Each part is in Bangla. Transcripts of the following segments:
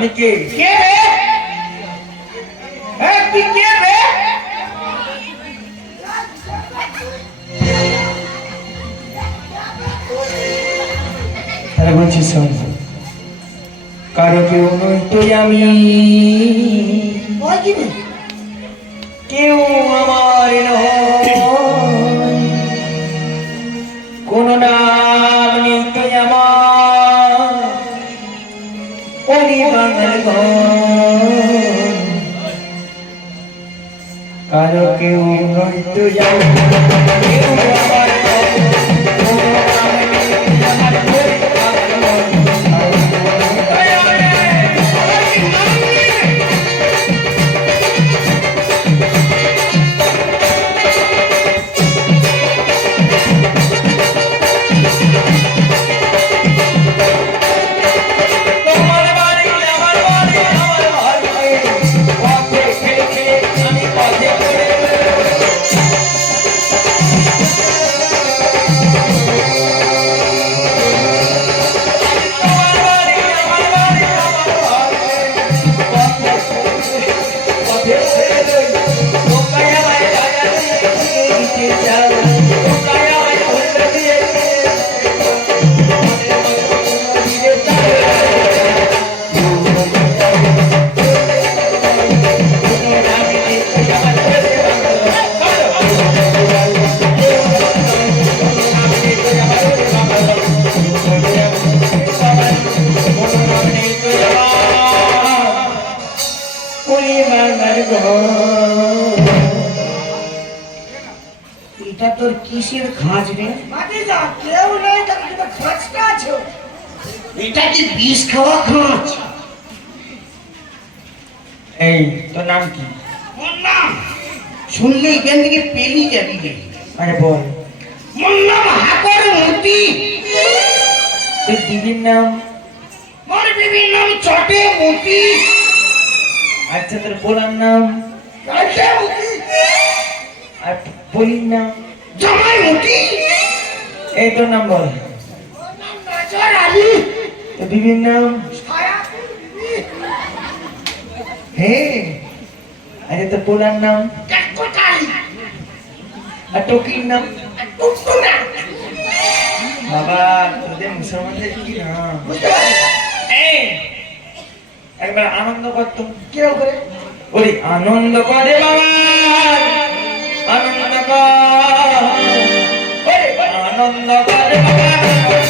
আমি কে কে আমি বাংলার ঘর। কারও কেউ তুই তোর দিদির নাম? বিবির নাম চটে মতি আচ্ছা তোর বোলার নাম? চটে আর বলির নাম? জামাই মতি এই তোর নাম বল। নজর আলী তোর দিদির নাম? হ্যাঁ আরে তোর বোলার নাম? আর টকির নাম? টুকটুনা বাবা, তোদের মুসলমানদের কি এই, একবার আনন্দ করতো কীরকম করে? ওরে আনন্দ করে বাবা, আনন্দ কর। আনন্দ করে বাবা।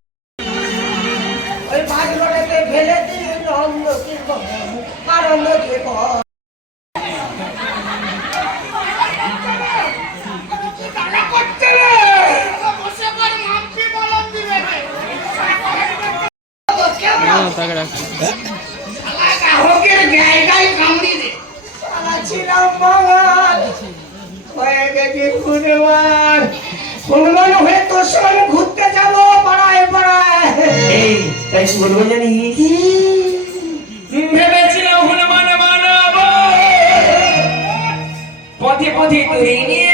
গুণমান গুণমান হয়ে তোর সঙ্গে ঘুরতে যাব, পাড়ায় পাড়ায়। এই, তাই বলব জানি ভেবেছিলাম হনুমান বানাবো পথে পথে তুই নিয়ে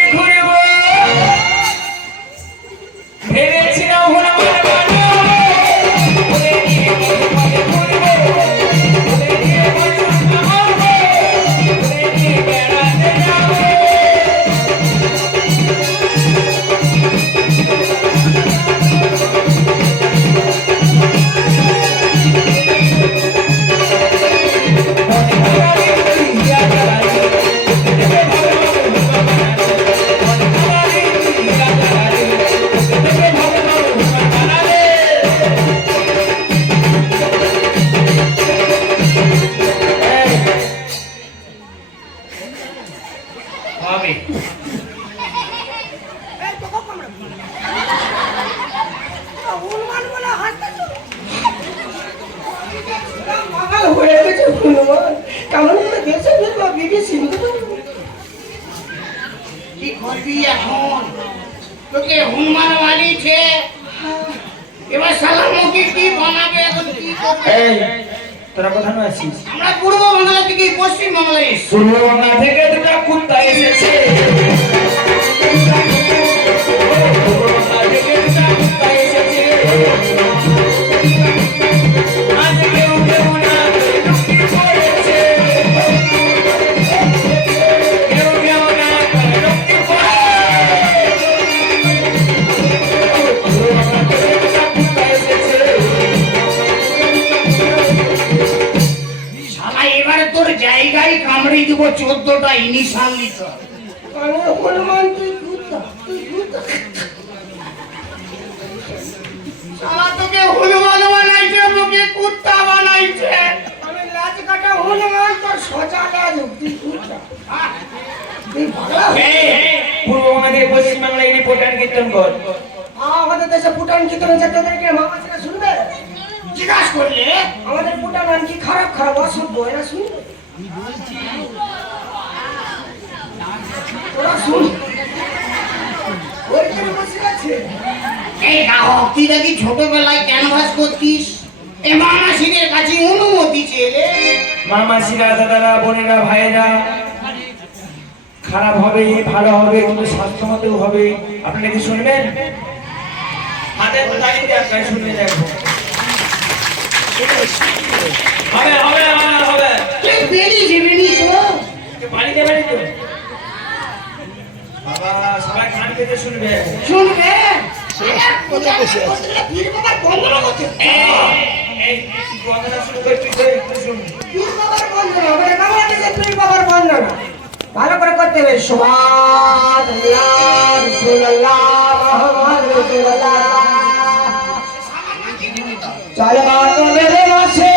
বিশাল লিটার আমি হনুমান তুই কুত্তা তোকে হনুমান বানাইছে তোকে কুত্তা বানাইছে। আমি লাজ কাটা হনুমান তোর সোজা হ্যাঁ। বাংলায় রিপোর্টার কীর্তন কর। এই হকিটা কি ছোটবেলায় ক্যানভাস করতিস? এ মামাসিদের কাছে অনুমতি চেলে। মামাসিরা দাদারা বোনেরা ভাইয়েরা খারাপ হবে ভালো হবে কিন্তু স্বাস্থ্যমতেও হবে। আপনারা কি শুনবেন? হাতে দাঁড়িয়ে দিয়ে দেখব হবে বাড়িতে। ভালো করে করতে হবে। সুবাদ চলো আছে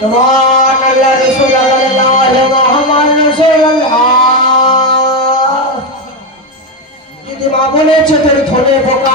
سبحان الله رسول الله محمد رسول الله যদি মা বলেছে তোর ধনে বোকা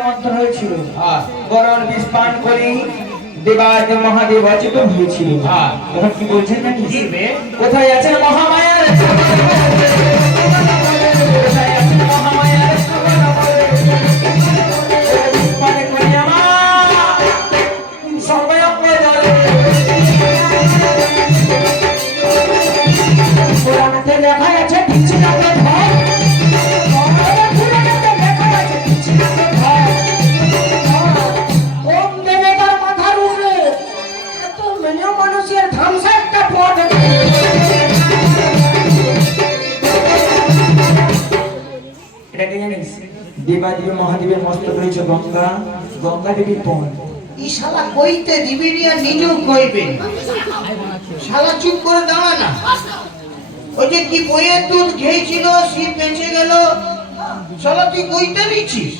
হ্যাঁ। গরল বিষ পান করি দেবাজ মহাদেব অচেতন হয়েছিল। হ্যাঁ। এখন কি বলছেন নাকি কোথায় আছেন মহামায়ার? মহাদেবের মস্তক রয়েছে গঙ্গা গঙ্গা দেবীর পণ ই শালা কইতে দিবি নি আর নিজেও কইবে শালা চুপ করে দাঁড়া না। ওই যে কি বইয়ের দুধ খেয়েছিল শীত বেঁচে গেল। শালা তুই কইতে নিচ্ছিস?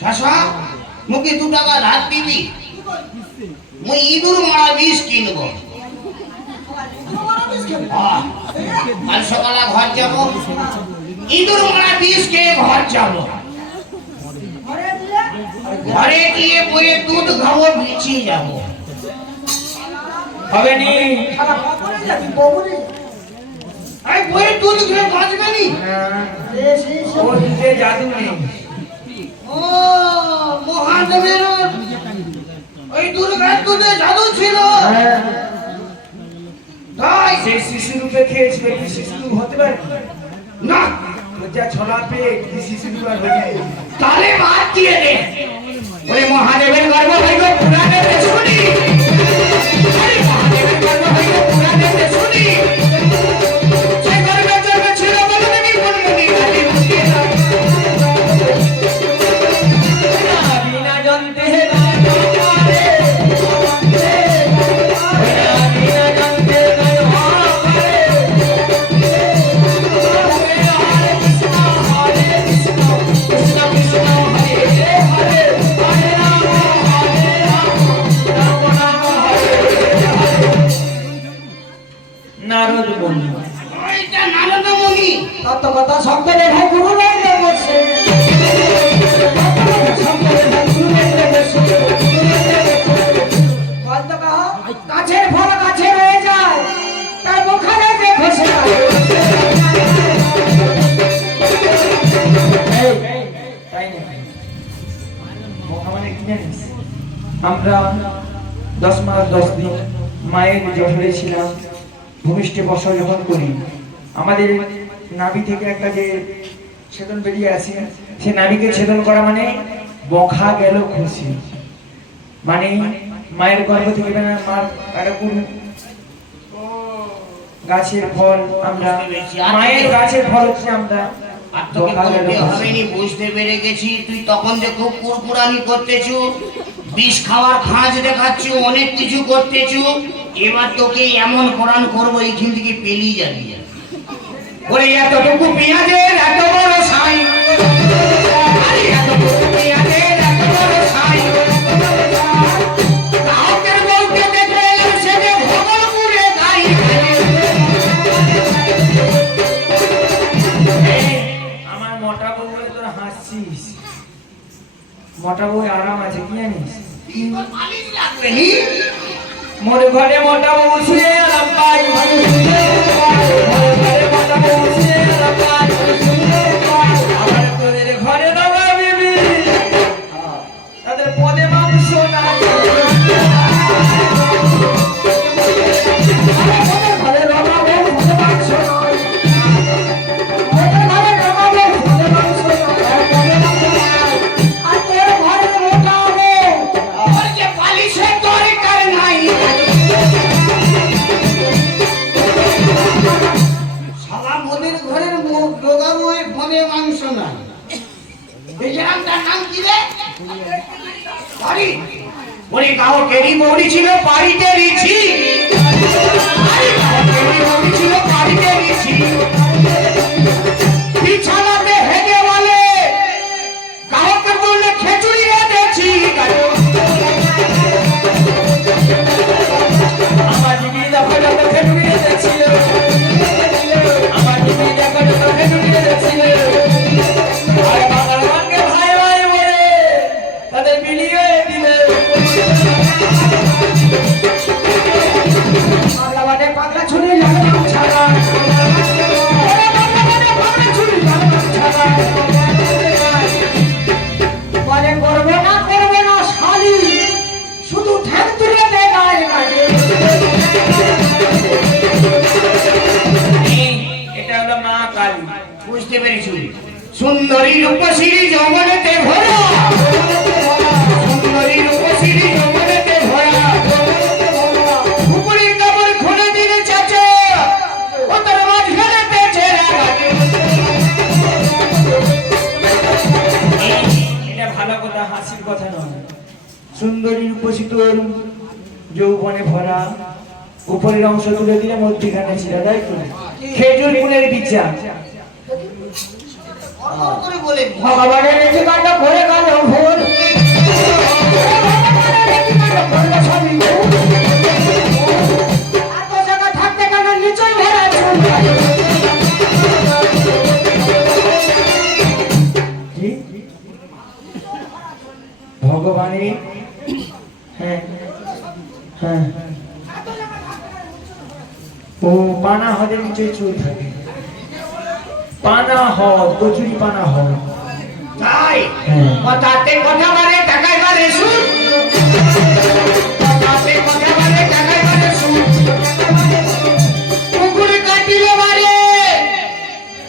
শাসা মুখে দু টাকা দিবি। মুই ইঁদুর মারা বিষ কিনবো। কাল সকালে ঘর যাব। ইঁদুর মারা বিষ খেয়ে ঘর যাব। ঘরে গিয়ে বইয়ের দুধ খাব বিছিয়ে যাব। হবে নি। দুধ খেয়ে বাঁচবে নি? ও দিতে জাদু নেই। ও মহাদেবের ওই দুর্গার দুধে জাদু ছিল। হ্যাঁ, তাই সেই শিশু রূপে খেয়েছিল শিশু হতে পারে? না যা ছলা পেয়ে কি শিশু রূপ হয়ে? তালে বাদ দিয়ে দে ওই মহাদেবের গর্ব হইল পুরাণেতে শুনি আরে আমরা দশ মাস দশ দিন মায়ের জঠরে ছিলাম ভূমিষ্ঠে বসা যখন করি আমাদের নাভি থেকে একটা যে ছেদন বেরিয়ে আসে সে নাভিকে ছেদন করা মানে বখা গেল খুশি মানে মায়ের গর্ভ থেকে মার গাছের ফল আমরা মায়ের গাছের ফল হচ্ছে আমরা আর তোকে বলতে হবে বুঝতে পেরে গেছি। তুই তখন যে খুব কুরকুরানি করতেছু বিষ খাওয়ার খাঁজ দেখাচ্ছ, অনেক কিছু করতেছু, এবার তোকে এমন কোরআন করব, এইখান থেকে পেলিয়ে যাবি। ওরে এতটুকু পেঁয়াজের এত বড় সাই। মোটা বউ মোটা বউ আরাম আছে কি জানিস রাখবেনি মোর ঘরে মোটা বউ শুয়ে আরাম কেরি মৌরি ছিল, বাড়িতে আরে গাও মৌরি খেচুড়ি আমার দিদি দেখো যত খেটুড়ি দেখছিল আমার দিদি দেখো যত খেটুড়ি দেখছিল সুন্দরী রূপশ্রী যৌবনেতে ভরা। সুন্দরী রূপশ্রী যৌবনেতে ভরা। পুকুরের কাপড় খুলে দিলে চাচা ও তার মাঝখানে পেয়েছে এটা ভালো কথা হাসির কথা নয়। সুন্দরী উপস্থিত যৌবনে ভরা। উপরের অংশ তুলে দিলে মধ্যখানে ছিল তাই তো খেজুর ফুলের বিচার করে বলে ভগবানের কাণ্ড ভরে ভোর। হ্যাঁ। হ্যাঁ। ও পানা হদের নিচে চুল থাকে। পানা হদ কচুরি পানা হদ তাই? হ্যাঁ। কথাতে কথা বারে টাকায় বারে সুদ কথাতে কথা বারে টাকায় বারে সুদ পুকুরে কাটিলে বারে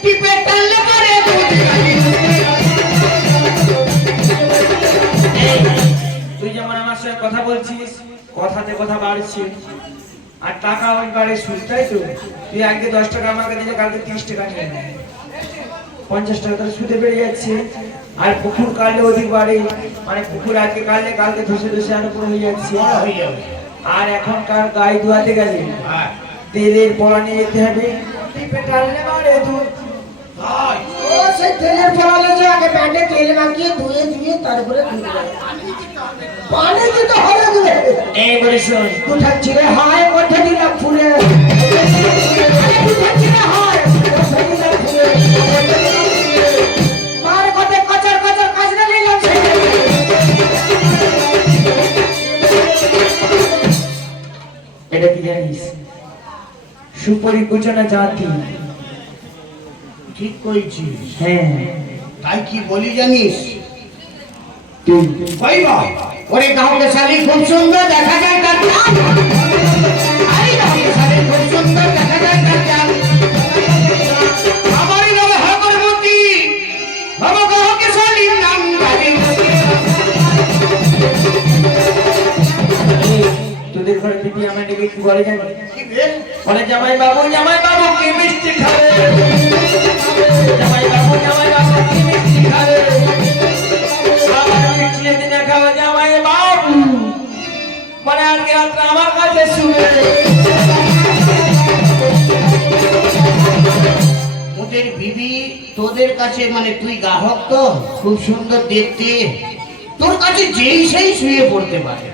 টিপে টানলে বারে তুই যেমন আমার সঙ্গে কথা বলছিস কথাতে কথা আর টাকা ওই বাড়ে সুদ তাই তো? তুই আজকে দশ টাকা আমাকে দিলে কালকে তিরিশ টাকা নিয়ে নেয় পঞ্চাশ টাকা সুদে বেড়ে যাচ্ছে। আর পুকুর কাটলে অধিক বাড়ে। মানে পুকুর আজকে কাটলে কালকে ধসে ধসে আরও পুরো হয়ে যাচ্ছে। আর এখনকার গায়ে ধোয়াতে গেলে হ্যাঁ। তেলের পড়া নিয়ে যেতে হবে। টিপে টানলে দুধ সেই তেলের পড়ালে যে আগে প্যান্টে তেল মাখিয়ে ধুয়ে ধুয়ে তারপরে। পানি দিতে হবে এই শোন। হয় দিলাম ফুলে। হয়। এটা কি জানিস? সুপরিকোচনা জাতি। ঠিক কইছিস। হ্যাঁ। তাই কি বলি জানিস? তুই। ওরে কাউকে শালি খুব সুন্দর দেখা যায় তার। তোদের ঘরে আমার কি বলে জানি। বলে, জামাই বাবু জামাই বাবু, কি মিষ্টি খাবে? মানে তোদের কাছে মানে তুই গ্রাহক তো? খুব সুন্দর দেখতে। তোর কাছে যেই সেই শুয়ে পড়তে পারে।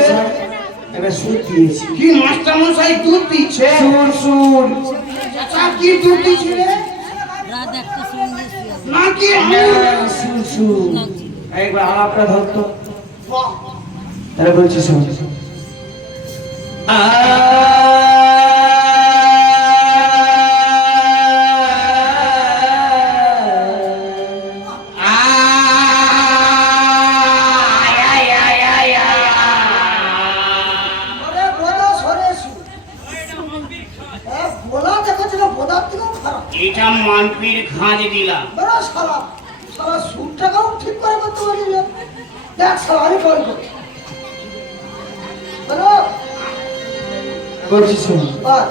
মশাই, এবার সুদ দিয়েছি। কি মাস্টার মশাই দুধ দিচ্ছে? সুর সুর। চাচা কি দুধ দিচ্ছে রে? নাকি হ্যাঁ, সুর সুর। একবার আলাপটা ধরতো। তাহলে বলছি শোন আয়, মানপির খাঁজ দিলা বড় সালা সালা সুটটা সুরটাকেও ঠিক করে করতে পারি না। দেখ সালা আমি কল করি বলো বলছি শোন। বল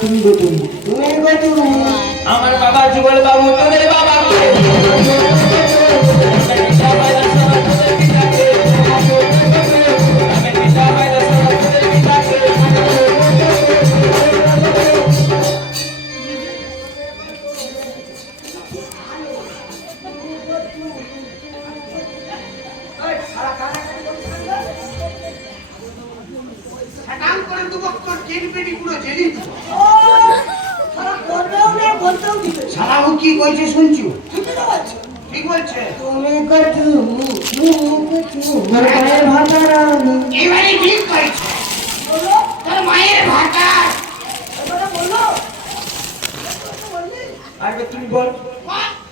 তুমি আমার বাবা যুগল বাবু তোদের বাবা ও তারা করবেও না বলতেও দিবে না। সারাবু কি বলছে শুনছো? ঠিকই তো বলছে। ঠিক বলছে? তুমি গো তুমি তুমি তুমি মায়ের ভাতা রানী। এবারে ঠিক করেছে বলো। তোর মায়ের ভাতা এবারে বলো। আর তুমি বল।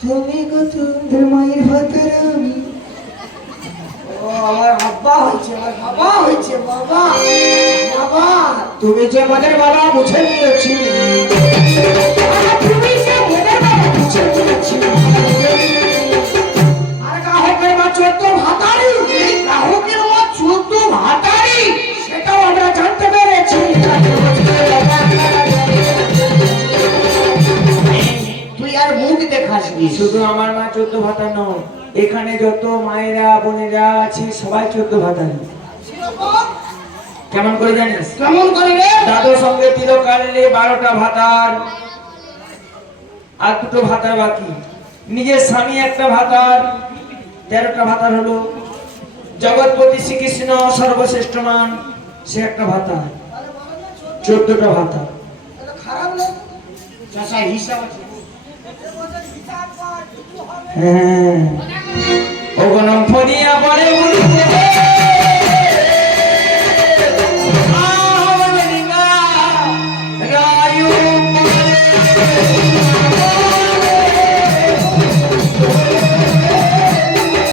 তুমি গো তুমি মায়ের ভাতা রানী। ও আমার আব্বা হয়েছে আমার বাবা হয়েছে বাবা। বাবা। তুমি যে আমাদের বাবা মুছে নিয়েছি তুমি যে আমাদের বাবা মুছে নিয়েছি আর গ্রাহকের মা চোদ্দ ভাতারি গ্রাহকের মা চোদ্দ ভাতারি সেটাও আমরা জানতে পেরেছি। তুই আর মুখ দেখাসনি শুধু আমার মা চোদ্দ ভাতা নয় এখানে যত মায়েরা বোনেরা আছে সবাই চোদ্দ ভাতা কেমন করে জানিস? কেমন করে দাদুর সঙ্গে তিলক বারোটা ভাতার আর দুটো ভাতার বাকি। নিজের স্বামী একটা ভাতার তেরোটা ভাতার হলো। জগৎপতি শ্রীকৃষ্ণ সর্বশ্রেষ্ঠ মান সে একটা ভাতা চোদ্দটা ভাতা হিসাব আছে। হ্যাঁ। ওগুলো ফোনিয়া বলে উঠে